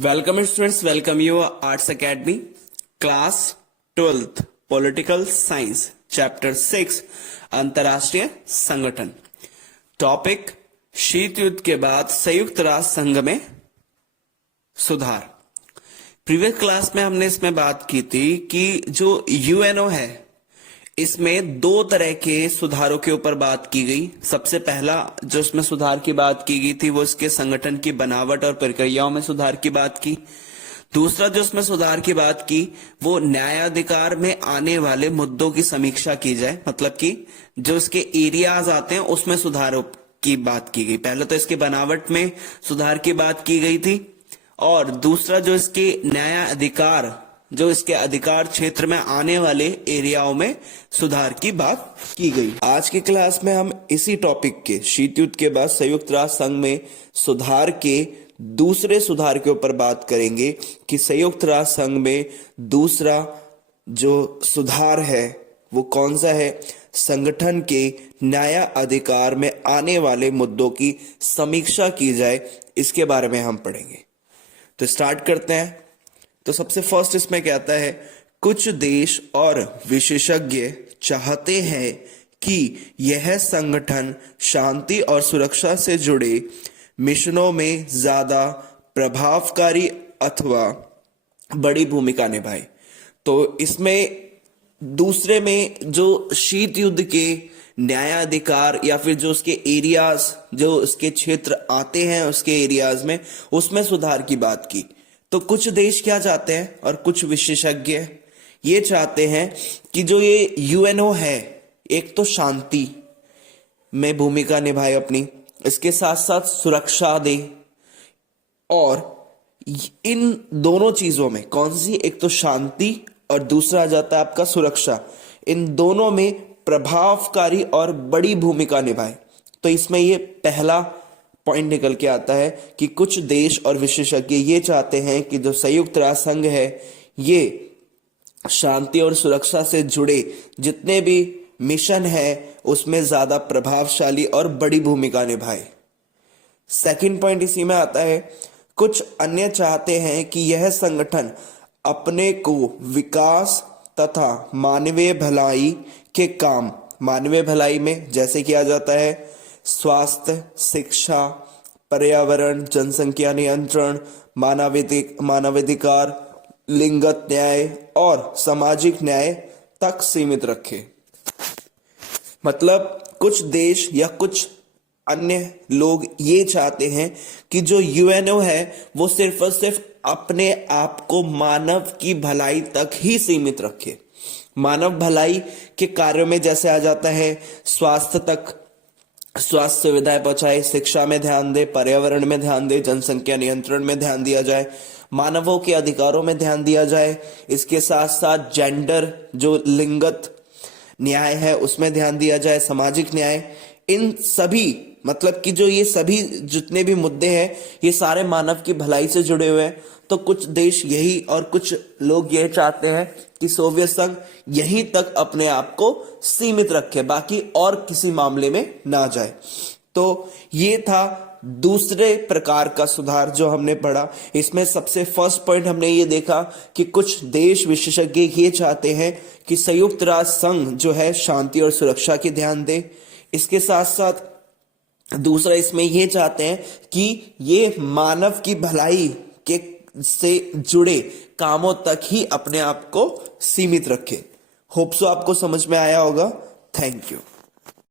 Welcome students, welcome you arts academy class 12th political science chapter 6 अंतरराष्ट्रीय संगठन। Topic शीत युद्ध के बाद संयुक्त राष्ट्र संघ में सुधार। प्रीवियस क्लास में हमने इसमें बात की थी कि जो यूएनओ है इसमें दो तरह के सुधारों के ऊपर बात की गई। सबसे पहला जो इसमें सुधार की बात की गई थी वो इसके संगठन की बनावट और प्रक्रियाओं में सुधार की बात की। दूसरा जो इसमें सुधार की बात की वो न्यायाधिकार में आने वाले मुद्दों की समीक्षा की जाए, मतलब कि जो इसके एरियाज आते हैं उसमें सुधारों की बात की गई। पहले तो इसके बनावट में सुधार की बात की गई थी और दूसरा जो इसके न्यायाधिकार जो इसके अधिकार क्षेत्र में आने वाले एरियाओं में सुधार की बात की गई। आज की क्लास में हम इसी टॉपिक के शीत युद्ध के बाद संयुक्त राष्ट्र संघ में सुधार के दूसरे सुधार के ऊपर बात करेंगे कि संयुक्त राष्ट्र संघ में दूसरा जो सुधार है वो कौन सा है। संगठन के न्याय अधिकार में आने वाले मुद्दों की समीक्षा की जाए, इसके बारे में हम पढ़ेंगे। तो स्टार्ट करते हैं। तो सबसे फर्स्ट इसमें कहता है कुछ देश और विशेषज्ञ चाहते हैं कि यह संगठन शांति और सुरक्षा से जुड़े मिशनों में ज्यादा प्रभावकारी अथवा बड़ी भूमिका निभाए। तो इसमें दूसरे में जो शीत युद्ध के न्यायाधिकार या फिर जो उसके एरियाज जो उसके क्षेत्र आते हैं उसके एरियाज में उसमें सुधार की बात की। तो कुछ देश क्या चाहते हैं और कुछ विशेषज्ञ ये चाहते हैं कि जो ये यूएनओ है एक तो शांति में भूमिका निभाए अपनी, इसके साथ साथ सुरक्षा दे, और इन दोनों चीजों में कौन सी, एक तो शांति और दूसरा आ जाता है आपका सुरक्षा, इन दोनों में प्रभावकारी और बड़ी भूमिका निभाए। तो इसमें ये पहला पॉइंट निकल के आता है कि कुछ देश और विशेषज्ञ ये चाहते हैं कि जो संयुक्त राष्ट्र संघ है ये शांति और सुरक्षा से जुड़े जितने भी मिशन है उसमें ज्यादा प्रभावशाली और बड़ी भूमिका निभाए। सेकंड पॉइंट इसी में आता है कुछ अन्य चाहते हैं कि यह संगठन अपने को विकास तथा मानवीय भलाई के काम, मानवीय भलाई में जैसे किया जाता है स्वास्थ्य, शिक्षा, पर्यावरण, जनसंख्या नियंत्रण, मानवाधिकार, लिंगत न्याय और सामाजिक न्याय तक सीमित रखे। मतलब कुछ देश या कुछ अन्य लोग ये चाहते हैं कि जो यूएनओ है वो सिर्फ और सिर्फ अपने आप को मानव की भलाई तक ही सीमित रखे। मानव भलाई के कार्यों में जैसे आ जाता है स्वास्थ्य तक, स्वास्थ्य सुविधाएं पहुंचाए, शिक्षा में ध्यान दे, पर्यावरण में ध्यान दे, जनसंख्या नियंत्रण में ध्यान दिया जाए, मानवों के अधिकारों में ध्यान दिया जाए, इसके साथ साथ जेंडर जो लिंगत न्याय है उसमें ध्यान दिया जाए, सामाजिक न्याय, इन सभी मतलब कि जो ये सभी जितने भी मुद्दे हैं ये सारे मानव की भलाई से जुड़े हुए हैं। तो कुछ देश यही और कुछ लोग ये चाहते हैं कि सोवियत संघ यहीं तक अपने आप को सीमित रखे, बाकी और किसी मामले में ना जाए। तो ये था दूसरे प्रकार का सुधार जो हमने पढ़ा। इसमें सबसे फर्स्ट पॉइंट हमने ये देखा कि कुछ देश विशेषज्ञ ये चाहते हैं कि संयुक्त राष्ट्र संघ जो है शांति और सुरक्षा की ध्यान दे। इसके साथ साथ दूसरा इसमें ये चाहते हैं कि ये मानव की भलाई के से जुड़े कामों तक ही अपने आप को सीमित रखे। होप सो आपको समझ में आया होगा। Thank you.